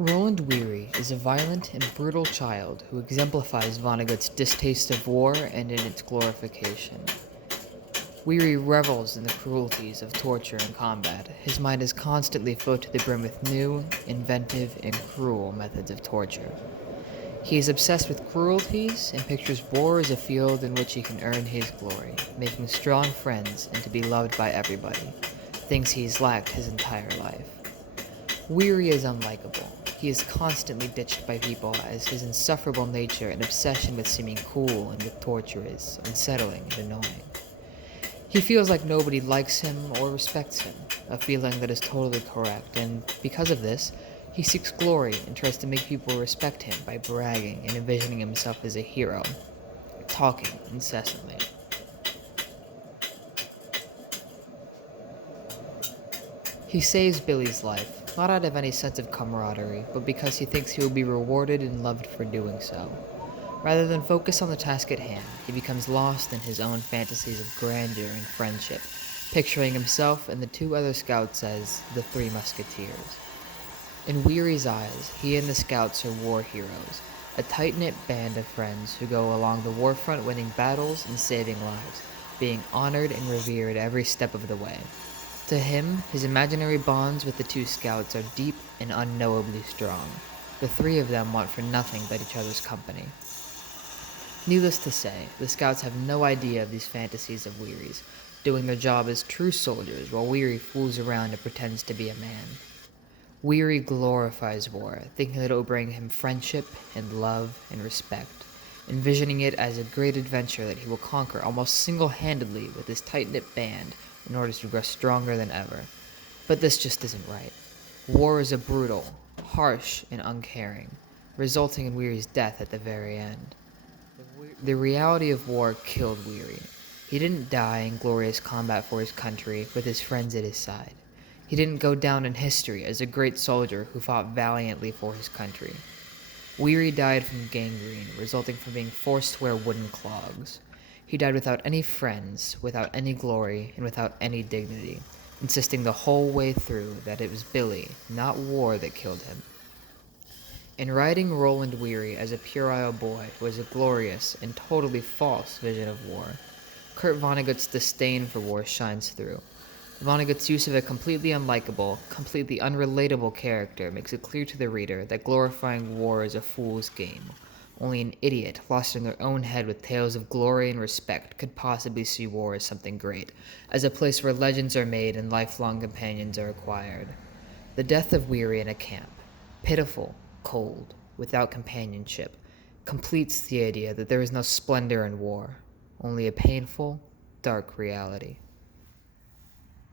Roland Weary is a violent and brutal child who exemplifies Vonnegut's distaste of war and in its glorification. Weary revels in the cruelties of torture and combat. His mind is constantly filled to the brim with new, inventive, and cruel methods of torture. He is obsessed with cruelties and pictures war as a field in which he can earn his glory, making strong friends and to be loved by everybody, things he's lacked his entire life. Weary is unlikable. He is constantly ditched by people as his insufferable nature and obsession with seeming cool and with torture is unsettling and annoying. He feels like nobody likes him or respects him, a feeling that is totally correct, and because of this, he seeks glory and tries to make people respect him by bragging and envisioning himself as a hero, talking incessantly. He saves Billy's life, not out of any sense of camaraderie, but because he thinks he will be rewarded and loved for doing so. Rather than focus on the task at hand, he becomes lost in his own fantasies of grandeur and friendship, picturing himself and the two other scouts as the Three Musketeers. In Weary's eyes, he and the scouts are war heroes, a tight-knit band of friends who go along the warfront winning battles and saving lives, being honored and revered every step of the way. To him, his imaginary bonds with the two scouts are deep and unknowably strong. The three of them want for nothing but each other's company. Needless to say, the scouts have no idea of these fantasies of Weary's, doing their job as true soldiers while Weary fools around and pretends to be a man. Weary glorifies war, thinking that it will bring him friendship and love and respect, envisioning it as a great adventure that he will conquer almost single-handedly with his tight-knit band in order to grow stronger than ever. But this just isn't right. War is a brutal, harsh, and uncaring, resulting in Weary's death at the very end. The reality of war killed Weary. He didn't die in glorious combat for his country with his friends at his side. He didn't go down in history as a great soldier who fought valiantly for his country. Weary died from gangrene, resulting from being forced to wear wooden clogs. He died without any friends, without any glory, and without any dignity, insisting the whole way through that it was Billy, not war, that killed him. In writing Roland Weary as a puerile boy who has a glorious and totally false vision of war, Kurt Vonnegut's disdain for war shines through. Vonnegut's use of a completely unlikable, completely unrelatable character makes it clear to the reader that glorifying war is a fool's game. Only an idiot, lost in their own head with tales of glory and respect, could possibly see war as something great, as a place where legends are made and lifelong companions are acquired. The death of Weary in a camp, pitiful, cold, without companionship, completes the idea that there is no splendor in war, only a painful, dark reality.